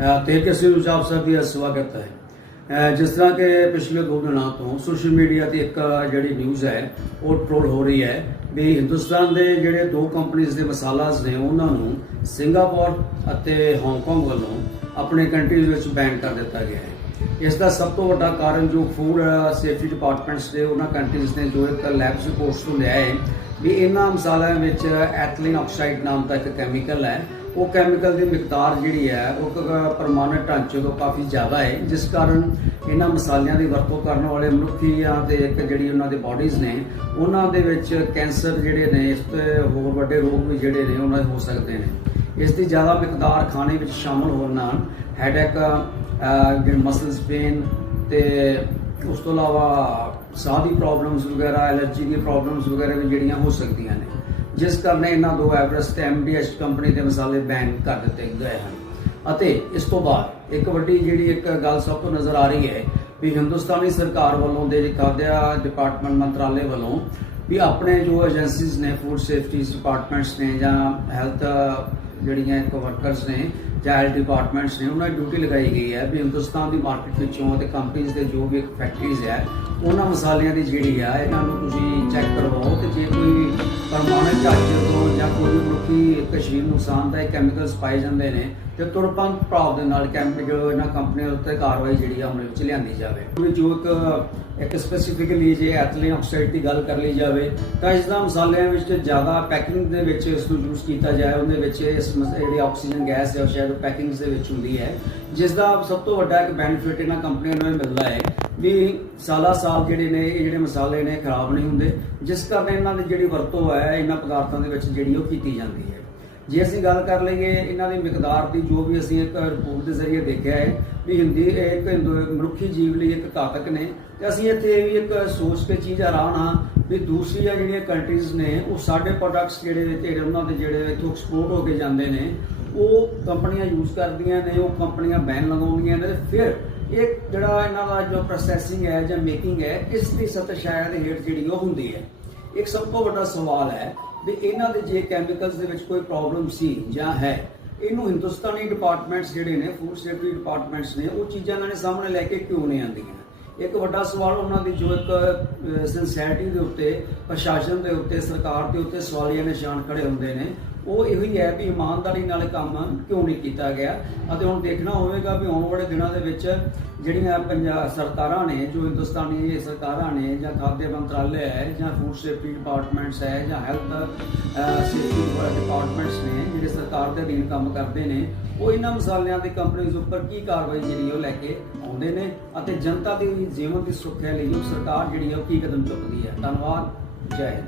ਅ, ਤੇ ਕਿਸੇ ਨੂੰ ਆਪ ਸਭ ਦਾ ਸਵਾਗਤ ਹੈ। ਜਿਸ ਤਰ੍ਹਾਂ ਕਿ ਪਿਛਲੇ ਦੋ ਦਿਨਾਂ ਤੋਂ ਸੋਸ਼ਲ ਮੀਡੀਆ ਤੇ ਇੱਕ ਜਿਹੜੀ ਨਿਊਜ਼ ਹੈ ਉਹ ਟ੍ਰੋਲ ਹੋ ਰਹੀ ਹੈ ਵੀ ਹਿੰਦੁਸਤਾਨ ਦੇ ਜਿਹੜੇ ਦੋ ਕੰਪਨੀਆਂ ਦੇ ਮਸਾਲਾਸ ਨੇ ਉਹਨਾਂ ਨੂੰ ਸਿੰਗਾਪੁਰ ਅਤੇ ਹਾਂਗਕਾਂਗ ਵੱਲੋਂ ਆਪਣੇ ਕੰਟਰੀਜ਼ ਵਿੱਚ ਬੈਨ ਕਰ ਦਿੱਤਾ ਗਿਆ ਹੈ। ਇਸ ਦਾ ਸਭ ਤੋਂ ਵੱਡਾ ਕਾਰਨ ਜੋ ਫੂਡ ਸੇਫਟੀ ਡਿਪਾਰਟਮੈਂਟਸ ਦੇ ਉਹਨਾਂ ਕੰਟਰੀਜ਼ ਨੇ ਜੋ ਇੱਕ ਲੈਬਸ ਰਿਪੋਰਟਸ ਤੋਂ ਲਿਆ ਹੈ ਵੀ ਇਹਨਾਂ ਮਸਾਲਿਆਂ ਵਿੱਚ ਐਥਲੀਨ ਆਕਸਾਈਡ ਨਾਮ ਦਾ ਇੱਕ ਕੈਮੀਕਲ ਹੈ ਉਹ ਕੈਮੀਕਲ ਦੀ ਮਿਕਦਾਰ ਜਿਹੜੀ ਹੈ, ਉਹ ਕ- ਪ੍ਰਮਾਣਿਤ ਢਾਂਚੇ ਤੋਂ ਕਾਫੀ ਜ਼ਿਆਦਾ ਹੈ, ਜਿਸ ਕਾਰਨ ਇਹਨਾਂ ਮਸਾਲਿਆਂ ਦੀ ਵਰਤੋਂ ਕਰਨ ਵਾਲੇ ਮਨੁੱਖੀਆਂ ਦੇ ਇੱਕ ਜਿਹੜੀ ਉਹਨਾਂ ਦੇ ਬਾਡੀਜ਼ ਨੇ, ਉਹਨਾਂ ਦੇ ਵਿੱਚ ਕੈਂਸਰ ਜਿਹੜੇ ਨੇ, ਇਸ ਤੇ ਹੋਰ ਵੱਡੇ ਰੋਗ ਵੀ ਜਿਹੜੇ ਨੇ, ਉਹਨਾਂ ਦੇ ਹੋ ਸਕਦੇ ਨੇ। ਇਸ ਦੀ ਜ਼ਿਆਦਾ ਮਿਕਦਾਰ ਖਾਣੇ ਵਿੱਚ ਸ਼ਾਮਲ ਹੋਣ ਨਾਲ ਹੈਡੇਕ ਮਸਲਸ ਪੇਨ ਤੇ ਉਸ ਤੋਂ ਇਲਾਵਾ ਸਾਹ ਦੀ ਪ੍ਰੋਬਲਮਸ ਵਗੈਰਾ ਐਲਰਜੀ ਦੀ ਪ੍ਰੋਬਲਮਸ ਵਗੈਰਾ ਵੀ ਜਿਹੜੀਆਂ ਹੋ ਸਕਦੀਆਂ ਨੇ। ਜਿਸ ਕਾਰਨ ਇਹਨਾਂ ਦੋ ਐਵਰੈਸਟ ਤੇ ਐਮਡੀਐਚ ਕੰਪਨੀ ਦੇ ਮਸਾਲੇ ਬੈਨ ਕਰ ਦਿੱਤੇ ਗਏ ਹਨ। ਅਤੇ ਇਸ ਤੋਂ ਬਾਅਦ ਇੱਕ ਵੱਡੀ ਜਿਹੜੀ ਇੱਕ ਗੱਲ ਸਭ ਤੋਂ ਨਜ਼ਰ ਆ ਰਹੀ ਹੈ ਵੀ ਹਿੰਦੁਸਤਾਨੀ ਸਰਕਾਰ ਵੱਲੋਂ ਦੇ ਖਾਦਿਆ ਡਿਪਾਰਟਮੈਂਟ ਮੰਤਰਾਲੇ ਵੱਲੋਂ ਵੀ ਆਪਣੇ ਜੋ ਏਜੰਸੀਜ਼ ਨੇ ਫੂਡ ਸੇਫਟੀ ਡਿਪਾਰਟਮੈਂਟਸ ਨੇ ਜਾਂ ਹੈਲਥ ਜਿਹੜੀਆਂ ਇੱਕ ਵਰਕਰਸ ਨੇ ਜਾਂ ਹੈਲਥ ਡਿਪਾਰਟਮੈਂਟਸ ਨੇ, ਉਹਨਾਂ ਦੀ ਡਿਊਟੀ ਲਗਾਈ ਗਈ ਹੈ ਵੀ ਹਿੰਦੁਸਤਾਨ ਦੀ ਮਾਰਕੀਟ ਵਿੱਚੋਂ ਤੇ ਕੰਪਨੀਆਂ ਦੇ ਜੋ ਵੀ ਫੈਕਟਰੀਜ਼ ਹੈ, ਉਹਨਾਂ ਮਸਾਲਿਆਂ ਦੀ ਜਿਹੜੀ ਆ, ਇਹਨਾਂ ਨੂੰ ਤੁਸੀਂ ਚੈੱਕ ਕਰਵਾਓ ਤੇ ਜੇ ਤੋਂ ਜਾਂ ਕੋਈ ਵੀ ਮਨੁੱਖੀ ਇੱਕ ਨੁਕਸਾਨ ਦਾ ਨੁਕਸਾਨਦਾਇਕ ਕੈਮੀਕਲਸ ਪਾਏ ਜਾਂਦੇ ਨੇ, ਤੇ ਤੁਰੰਤ ਪ੍ਰਭਾਵ ਦੇ ਨਾਲ ਕੈਮੀਕਲ ਇਹਨਾਂ ਕੰਪਨੀਆਂ ਉੱਤੇ ਕਾਰਵਾਈ ਜਿਹੜੀ ਆ ਅਮਲ ਵਿੱਚ ਲਿਆਂਦੀ ਜਾਵੇ। ਜੋ ਇੱਕ ਇੱਕ ਸਪੈਸੀਫਿਕਲੀ ਜੇ ਐਥਲੀਨ ਆਕਸਾਈਡ ਦੀ ਗੱਲ ਕਰ ਲਈ ਜਾਵੇ, ਤਾਂ ਇਸ ਦਾ ਮਸਾਲਿਆਂ ਵਿੱਚ ਜ਼ਿਆਦਾ ਪੈਕਿੰਗ ਦੇ ਵਿੱਚ ਇਸ ਨੂੰ ਯੂਜ਼ ਕੀਤਾ ਜਾਏ, ਉਹਦੇ ਵਿੱਚ ਇਸ ਜਿਹੜੀ ਆਕਸੀਜਨ ਗੈਸ ਹੈ, ਉਹ ਸ਼ਾਇਦ ਪੈਕਿੰਗਸ ਦੇ ਵਿੱਚ ਹੁੰਦੀ ਹੈ ਜਿਸ ਦਾ ਸਭ ਤੋਂ ਵੱਡਾ ਇੱਕ ਬੈਨੀਫਿਟ ਇਹਨਾਂ ਕੰਪਨੀਆਂ ਨੂੰ ਇਹ ਮਿਲਦਾ ਹੈ ਵੀ ਸਾਲਾ ਸਾਲ ਜਿਹੜੇ ਨੇ, ਇਹ ਜਿਹੜੇ ਮਸਾਲੇ ਨੇ, ਖਰਾਬ ਨਹੀਂ ਹੁੰਦੇ, ਜਿਸ ਕਾਰਨ ਇਹਨਾਂ ਦੀ ਜਿਹੜੀ ਵਰਤੋਂ ਹੈ, ਇਹਨਾਂ ਪਦਾਰਥਾਂ ਦੇ ਵਿੱਚ ਜਿਹੜੀ ਉਹ ਕੀਤੀ ਜਾਂਦੀ ਹੈ। ਜੇ ਅਸੀਂ ਗੱਲ ਕਰ ਲਈਏ ਇਹਨਾਂ ਦੀ ਮਿਕਦਾਰ ਦੀ, ਜੋ ਵੀ ਅਸੀਂ ਇੱਕ ਰਿਪੋਰਟ ਦੇ ਜ਼ਰੀਏ ਦੇਖਿਆ ਹੈ ਵੀ ਹਿੰਦੀ ਇੱਕ ਮਨੁੱਖੀ ਜੀਵ ਲਈ ਇੱਕ ਘਾਤਕ ਨੇ, ਤੇ ਅਸੀਂ ਇੱਥੇ ਇਹ ਵੀ ਇੱਕ ਸੋਚ ਕੇ ਚੀਜ਼ ਹੈਰਾਨ ਹਾਂ ਵੀ ਦੂਸਰੀਆਂ ਜਿਹੜੀਆਂ ਕੰਟਰੀਜ਼ ਨੇ, ਉਹ ਸਾਡੇ ਪ੍ਰੋਡਕਟਸ ਜਿਹੜੇ ਜਿਹੜੇ ਉਹਨਾਂ ਦੇ ਜਿਹੜੇ ਇੱਥੋਂ ਐਕਸਪੋਰਟ ਹੋ ਕੇ ਜਾਂਦੇ ਨੇ, ਉਹ ਕੰਪਨੀਆਂ ਯੂਜ਼ ਕਰਦੀਆਂ ਨੇ, ਉਹ ਕੰਪਨੀਆਂ ਬੈਨ ਲਗਾਉਂਦੀਆਂ ਨੇ, ਤੇ ਫਿਰ ਇਹ ਜਿਹੜਾ ਇਹਨਾਂ ਦਾ ਜੋ ਪ੍ਰੋਸੈਸਿੰਗ ਹੈ ਜਾਂ ਮੇਕਿੰਗ ਹੈ, ਇਸ ਦੀ ਸਤਿ ਸ਼ਾਇਦ ਹੇਠ ਜਿਹੜੀ ਉਹ ਹੁੰਦੀ ਹੈ। ਇੱਕ ਸਭ ਤੋਂ ਵੱਡਾ ਸਵਾਲ ਹੈ ਵੀ ਇਹਨਾਂ ਦੇ ਜੇ ਕੈਮੀਕਲਸ ਦੇ ਵਿੱਚ ਕੋਈ ਪ੍ਰੋਬਲਮ ਸੀ ਜਾਂ ਹੈ, ਇਹਨੂੰ ਹਿੰਦੁਸਤਾਨੀ ਡਿਪਾਰਟਮੈਂਟਸ ਜਿਹੜੇ ਨੇ ਫੂਡ ਸੇਫਟੀ ਡਿਪਾਰਟਮੈਂਟਸ ਨੇ, ਉਹ ਚੀਜ਼ਾਂ ਇਹਨਾਂ ਨੇ ਸਾਹਮਣੇ ਲੈ ਕੇ ਕਿਉਂ ਨਹੀਂ ਆਉਂਦੀਆਂ? ਇੱਕ ਵੱਡਾ ਸਵਾਲ ਉਹਨਾਂ ਦੀ ਜੋ ਇੱਕ ਸਿੰਸੈਰਿਟੀ ਦੇ ਉੱਤੇ, ਪ੍ਰਸ਼ਾਸਨ ਦੇ ਉੱਤੇ, ਸਰਕਾਰ ਦੇ ਉੱਤੇ ਸਵਾਲੀਆ ਨਿਸ਼ਾਨ ਖੜੇ ਹੁੰਦੇ ਨੇ ਉਹ ਇਹੋ ਹੀ ਹੈ ਵੀ ਇਮਾਨਦਾਰੀ ਨਾਲ ਕੰਮ ਕਿਉਂ ਨਹੀਂ ਕੀਤਾ ਗਿਆ? ਅਤੇ ਹੁਣ ਦੇਖਣਾ ਹੋਵੇਗਾ ਵੀ ਆਉਣ ਵਾਲੇ ਦਿਨਾਂ ਦੇ ਵਿੱਚ ਜਿਹੜੀਆਂ ਪੰਜਾਬ ਸਰਕਾਰਾਂ ਨੇ, ਜੋ ਹਿੰਦੁਸਤਾਨੀ ਸਰਕਾਰਾਂ ਨੇ, ਜਾਂ ਖਾद्य ਮੰਤਰਾਲੇ ਹੈ, ਜਾਂ ਫੂਡ ਸੇਫਟੀ ਡਿਪਾਰਟਮੈਂਟਸ ਹੈ, ਜਾਂ ਹੈਲਥ ਸੇਫਟੀ ਡਿਪਾਰਟਮੈਂਟਸ ਨੇ, ਜਿਹੜੇ ਸਰਕਾਰ ਦੇ ਅਧੀਨ ਕੰਮ ਕਰਦੇ ਨੇ, ਉਹ ਇਹਨਾਂ ਮਸਾਲਿਆਂ ਦੀ ਕੰਪਨੀਆਂ ਉੱਪਰ ਕੀ ਕਾਰਵਾਈ ਜਿਹੜੀ ਉਹ ਲੈ ਕੇ ਆਉਂਦੇ ਨੇ ਅਤੇ ਜਨਤਾ ਦੀ ਜੀਵਨ ਦੀ ਸੁਰੱਖਿਆ ਲਈ ਉਹ ਸਰਕਾਰ ਜਿਹੜੀ ਹੈ ਉਹ ਕੀ ਕਦਮ ਚੁੱਕਦੀ ਹੈ? ਧੰਨਵਾਦ। ਜੈ ਹਿੰਦ।